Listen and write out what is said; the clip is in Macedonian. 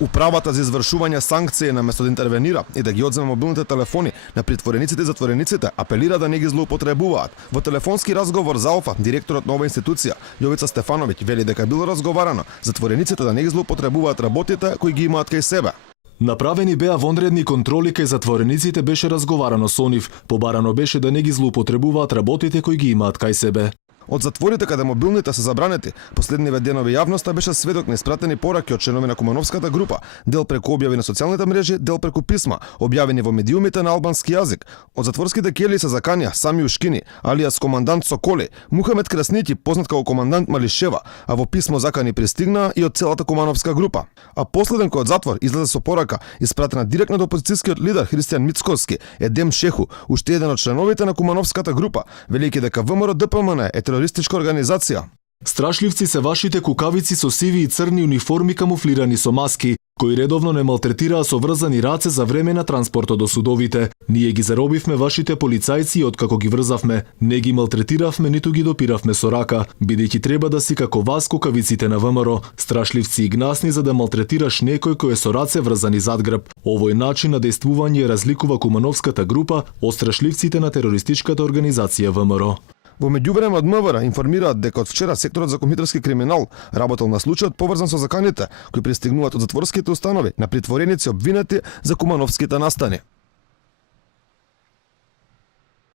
Управата за извршување санкции наместо да интервенира и да ги одземе мобилните телефони на притворениците и затворениците, апелира да не ги злоупотребуваат. Во телефонски разговор за ОФА, директорот на оваа институција, Јовица Стефановиќ, вели дека било разговарано затворениците да не ги злоупотребуваат работите кои ги имаат кај себе. Направени беа вонредни контроли кај затворениците, беше разговарано со нив, побарано беше да не ги злоупотребуваат работите кои ги имаат кај себе. Од затворите каде мобилните се забранети, последниве денови јавноста беше сведок на испратени пораки од членови на Кумановската група, дел преку објави на социјалните мрежи, дел преку писма, објавени во медиумите на албански јазик. Од затворските келии се заканија Сами Ушкини, алијас командант Соколи, Мухамед Красники, познат како командант Малишева, а во писмо закани пристигнаа и од целата Кумановска група. А последен кој од затвор излезе со порака, испратена директно до опозицијскиот лидер Христијан Мицковски, Едем Шеху, уште еден од членовите на Кумановската група, велики дека ВМРО ДПМН е терористичка организација. Страшливци се вашите кукавици со сиви и црни униформи камуфлирани со маски, кои редовно не малтретираа со врзани раце за време на транспортот до судовите. Ние ги заробивме вашите полицајци и откако ги врзавме, не ги малтретиравме ниту ги допиравме со рака, бидејќи треба да си како вас кукавиците на ВМРО, страшливци и гнасни за да малтретираш некој кој е со раце врзани зад грб. Овој начин на дејствување разликува Кумановската група од страшливците на терористичката организација ВМРО. Во меѓувреме од МВР информираат дека од вчера секторот за компјутерски криминал работел на случајот поврзан со заканите кои пристигнуваат од затворските установи на притвореници обвинети за кумановските настани.